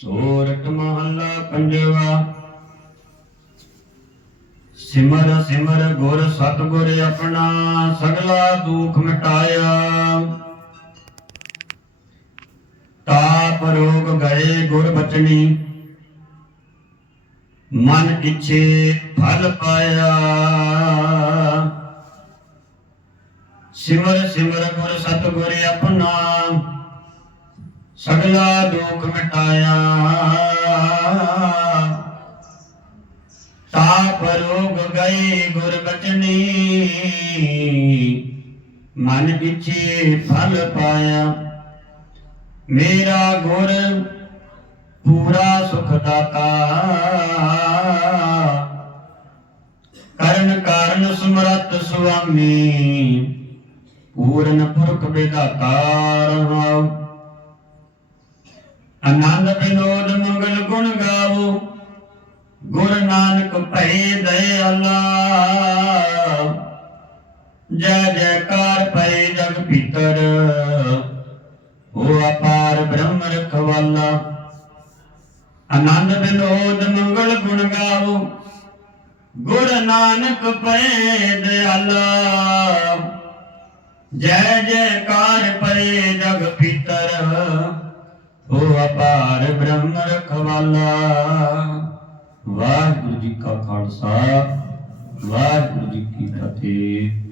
ਸੋਰਠ ਮਹੱਲਾ ਪੰਜਵਾ। ਸਿਮਰ ਸਿਮਰ ਗੁਰ ਸਤਗੁਰ ਆਪਣਾ ਸਗਲਾ ਦੁਖ ਮਿਟਾਇਆ। ਤਾਪ ਰੋਗ ਗਏ ਗੁਰ ਬਚਨੀ। ਮਨ ਇੱਛੇ ਫਲ ਪਾਇਆ। ਸਿਮਰ ਸਿਮਰ ਗੁਰ ਸਤਗੁਰ ਆਪਣਾ ਸਗਲਾ ਦੁੱਖ ਮਿਟਾਇਆ। ਤਾਪ ਰੋਗ ਗਏ ਗੁਰ ਬਚਨੀ। ਮਨ ਵਿਚੇ ਫਲ ਪਾਇਆ। ਮੇਰਾ ਗੁਰ ਪੂਰਾ ਸੁਖ ਦਾਤਾ। ਕਰਨ ਕਾਰਨ ਸਮਰੱਥ ਸੁਆਮੀ। ਪੂਰਨ ਪੁਰਖ ਵਿਦਾਤਾ ਰਹਾਉ। ਆਨੰਦ ਵਿਨੋਦ ਮੰਗਲ ਗੁਣ ਗਾਵੋ। ਗੁਰ ਨਾਨਕ ਭੈ ਦਇਆਲਾ। ਜੈ ਜੈਕਾਰ ਪੈ ਜਗ ਭੀਤਰ। ਹੋ ਅਪਾਰ ਬ੍ਰਹਮ ਰਖਵਾਲਾ ਆਨੰਦ ਵਿਨੋਦ ਮੰਗਲ ਗੁਣ ਗਾਵੋ। ਗੁਰ ਨਾਨਕ ਪੈ ਦਇਆਲਾ। ਜੈ ਜੈਕਾਰ ਹੋ ਅਪਾਰ ਬ੍ਰਹਮ ਰਖਵਾਲਾ। ਵਾਹਿਗੁਰੂ ਜੀ ਕਾ ਖਾਲਸਾ ਵਾਹਿਗੁਰੂ ਜੀ ਕੀ ਫਤਿਹ।